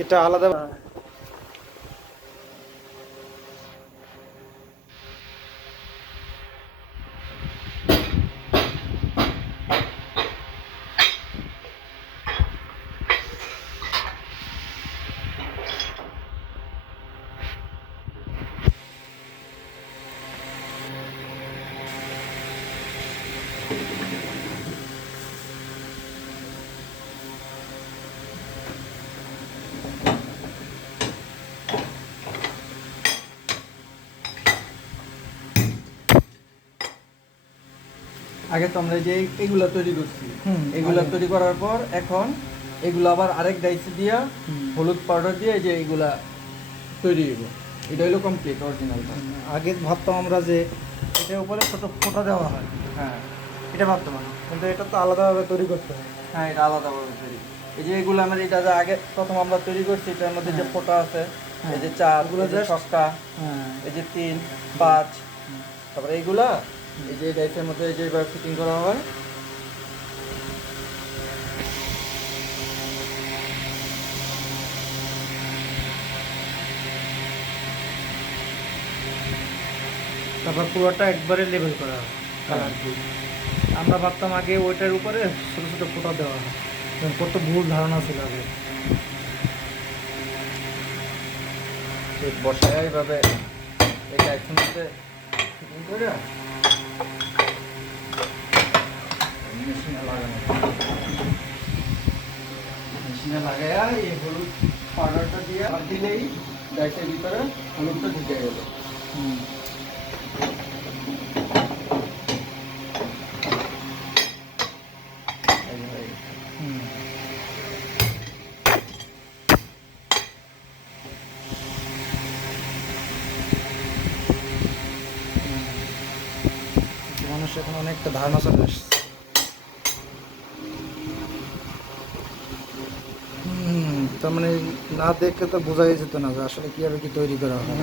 এটা আলাদা। আগে তো আমরা যে এগুলা তৈরি করছি, এগুলা তৈরি করার পর এখন এগুলো আবার আরেক ডাইসে দিয়া হলুদ পাউডার দিয়ে যে এগুলা তৈরি হইব, এটা হলো কমপ্লিট অরিজিনাল। আগে ভাবতাম আমরা যে এটার উপরে ছোট ফোঁটা দেওয়া হয়, হ্যাঁ এটা ভাবতাম না, কিন্তু এটা তো আলাদাভাবে তৈরি করতে হয়। হ্যাঁ, এটা আলাদাভাবে তৈরি। এই যে এগুলো আমরা এটা যে আগে প্রথম আমরা তৈরি করছি, এটার মধ্যে যে ফোঁটা আছে, এই যে 4, এগুলো এই যে just- 6টা, হ্যাঁ, এই যে 3, 5, তারপরে এইগুলা এই যে ডাইসের মধ্যে যেভাবে ফিটিং করা হয়। তারপর পুরোটা একবারে লেভেল করা হয় কালার দিয়ে। আমরা ভাবতাম আগে ওইটার উপরে ছোটো ছোটো ফোঁটা দেওয়া হয়, কত ভুল ধারণা ছিল আগে। বসায় এইভাবে এই ডাইসের মধ্যে ফিটিং করে মেশিনে লাগানো, মেশিনে লাগাইয়া এই হলুদ পাউডারটা দিয়ে দিলেই ডাইসের ভিতরে হলুদটা ঢুকে গেল। মানুষ এখন অনেকটা ধারণা চলে আসছে। তার মানে না দেখে তো বোঝাই যেত না যে আসলে কীভাবে কি তৈরি করা হয়।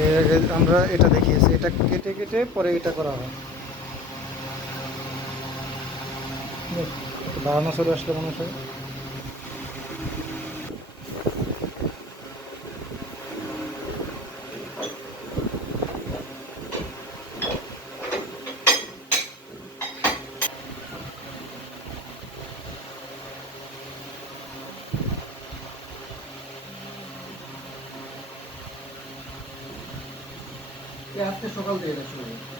এর আগে আমরা এটা দেখিয়েছি, এটা কেটে কেটে পরে এটা করা হয়। ধারণা চলে আসলে মানুষের। আজকে সকাল থেকে এটা শুরু হয়েছে।